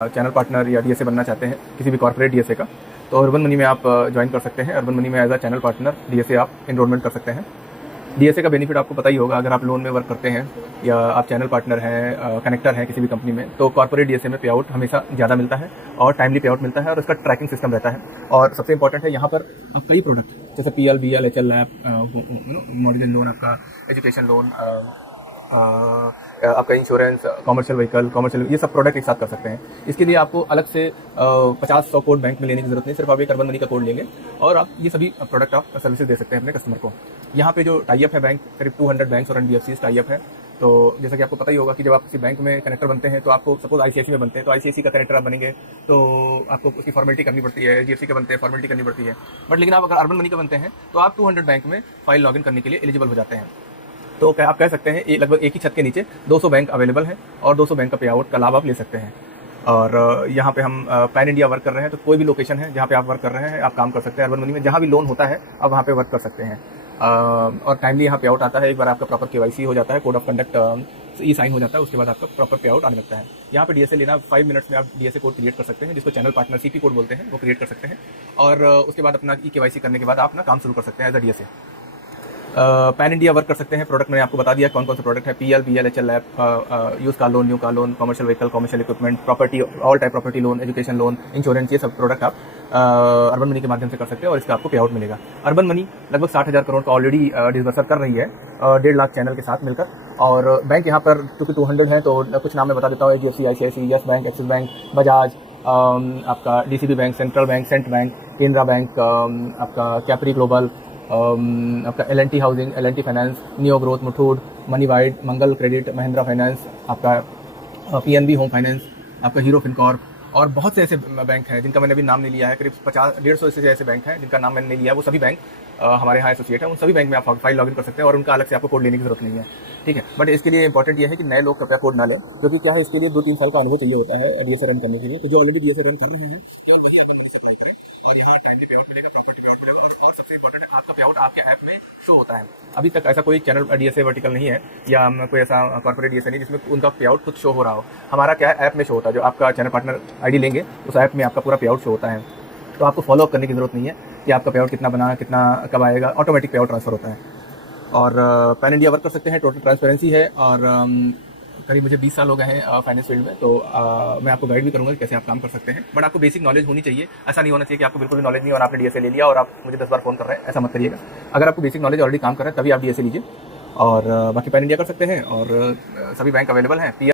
Channel partner या DSA बनना चाहते हैं किसी भी कॉर्पोरेट डीएसए का, तो अर्बन मनी में आप ज्वाइन कर सकते हैं। अर्बन मनी में as a channel partner DSA आप इनरोलमेंट कर सकते हैं। डीएसए का बेनिफिट आपको पता ही होगा, अगर आप लोन में वर्क करते हैं या आप चैनल पार्टनर हैं, कनेक्टर हैं किसी भी कंपनी में, तो कॉर्पोरेट डीएसए में पे आउट हमेशा ज़्यादा मिलता है और टाइमली पे आउट मिलता है और उसका ट्रैकिंग सिस्टम रहता है। और सबसे इंपॉर्टेंट है यहाँ पर आप कई प्रोडक्ट जैसे PL, BL, HL, LAP, mortgage loan, आपका एजुकेशन लोन, आपका इंश्योरेंस, कॉमर्शियल ये सब प्रोडक्ट एक साथ कर सकते हैं। इसके लिए आपको अलग से 50-100 कोड बैंक में लेने की जरूरत नहीं, सिर्फ आप एक अर्बन मनी का कोड लेंगे और आप ये सभी प्रोडक्ट आप सर्विसेज दे सकते हैं अपने कस्टमर को। यहाँ पे जो टाई अप है बैंक, करीब 200 बैंक्स और एनबीएफसीज टाई अप है। तो जैसा कि आपको पता ही होगा कि जब आप किसी बैंक में कनेक्टर बनते हैं तो आपको सपोज आईसीआईसी में बनते हैं तो आईसीआईसी का कनेक्टर आप बनेंगे तो आपको उसकी फॉर्मेलिटी करनी पड़ती है, एचडीएफसी के बनते हैं फॉर्मेलिटी करनी पड़ती है। बट लेकिन आप अगर अर्बन मनी का बनते हैं तो आप 200 बैंक में फाइल लॉगिन करने के लिए एलिजिबल हो जाते हैं। तो आप कह सकते हैं लगभग एक ही छत के नीचे 200 बैंक अवेलेबल हैं और 200 बैंक का पे आउट का लाभ आप ले सकते हैं। और यहाँ पे हम पैन इंडिया वर्क कर रहे हैं, तो कोई भी लोकेशन है जहाँ पे आप वर्क कर रहे हैं आप काम कर सकते हैं। अर्बन मनी में जहाँ भी लोन होता है आप वहाँ पे वर्क कर सकते हैं और टाइमली यहाँ पे आउट आता है। एक बार आपका प्रॉपर केवाईसी हो जाता है, code of conduct e sign हो जाता है, उसके बाद आपका प्रॉपर पे आउट आने लगता है। यहाँ पे डीएसए लेना 5 मिनट्स में आप डीएसए कोड क्रिएट कर सकते हैं, जिसको चैनल पार्टनर सीपी कोड बोलते हैं, वो क्रिएट कर सकते हैं। और उसके बाद अपना ई केवाईसी करने के बाद आप अपना काम शुरू कर सकते हैं as a DSA. Pan India work कर सकते हैं। प्रोडक्ट मैंने आपको बता दिया कौन कौन से प्रोडक्ट है, PL, BL, HL, LAP, use car loan, new car loan, commercial vehicle, commercial equipment, property, all type property loan, education loan, insurance, ये सब प्रोडक्ट आप अर्बन मनी के माध्यम से कर सकते हैं और इसका आपको पे आउट मिलेगा। अर्बन मनी लगभग 60,000 करोड़ का ऑलरेडी डिसबर्सर कर रही है 1.5 लाख चैनल के साथ मिलकर। और बैंक यहाँ पर क्योंकि 200 है तो कुछ नाम मैं बता देता हूँ, HDFC, ICIC, yes bank, axis bank, Bajaj, आपका DCB bank, central bank, cent bank, Canara bank, आपका कैपरी ग्लोबल, आपका L and T housing, L and T finance, neo growth, Muthoot, money wide, Mangal credit, Mahindra finance, आपका पीएनबी होम फाइनेंस, आपका हीरो फिनकॉर्प और बहुत से ऐसे bank हैं जिनका मैंने अभी नाम नहीं लिया है। करीब 50-150 से ऐसे बैंक हैं जिनका नाम मैंने नहीं लिया है। वो सभी बैंक हमारे यहाँ एसोसिएट है, उन सभी बैंक में आप फाइल लॉगिन कर सकते हैं और उनका अलग से आपको कोड लेने की जरूरत नहीं है, ठीक है। बट इसके लिए इंपॉर्टेंट ये है कि नए लोग कृपया कोड ना लें, क्योंकि क्या है इसके लिए 2-3 साल का अनुभव चाहिए होता है डीएसए रन करने के लिए। तो जो ऑलरेडी डीएसए रन कर रहे हैं केवल वही अपन मनी से अप्लाई करें और यहाँ टाइम पे आउट मिलेगा, प्रॉपर्टी पे आउट मिलेगा और सबसे इंपॉर्टेंट है आपका पे आउट आपके ऐप में शो होता है। अभी तक ऐसा कोई चैनल डीएसए वर्टिकल नहीं है या कोई ऐसा कॉर्पोरेट डीएसए नहीं जिसमें उनका पे आउट खुद शो हो रहा हो। हमारा क्या है, ऐप में शो होता है। जो आपका चैनल पार्टनर आईडी लेंगे उस ऐप में आपका पूरा पे आउट शो होता है, तो आपको फॉलो अप करने की जरूरत नहीं है कि आपका पे आउट कितना बना, कितना कब आएगा, ऑटोमेटिक पे आउट ट्रांसफर होता है। और पैन इंडिया वर्क कर सकते हैं, टोटल ट्रांसपेरेंसी है और करीब मुझे 20 साल हो गए हैं फाइनेंस फील्ड में, तो मैं आपको गाइड भी करूंगा कि कैसे आप काम कर सकते हैं। बट आपको बेसिक नॉलेज होनी चाहिए। ऐसा नहीं होना चाहिए कि आपको बिल्कुल भी नॉलेज नहीं और आपने डीएसए ले लिया और आप मुझे 10 बार फोन कर रहे हैं, ऐसा मत करिएगा। अगर आपको बेसिक नॉलेज ऑलरेडी काम कर रहा है तभी आप डीएसए लीजिए और बाकी पैन इंडिया कर सकते हैं और सभी बैंक अवेलेबल हैं।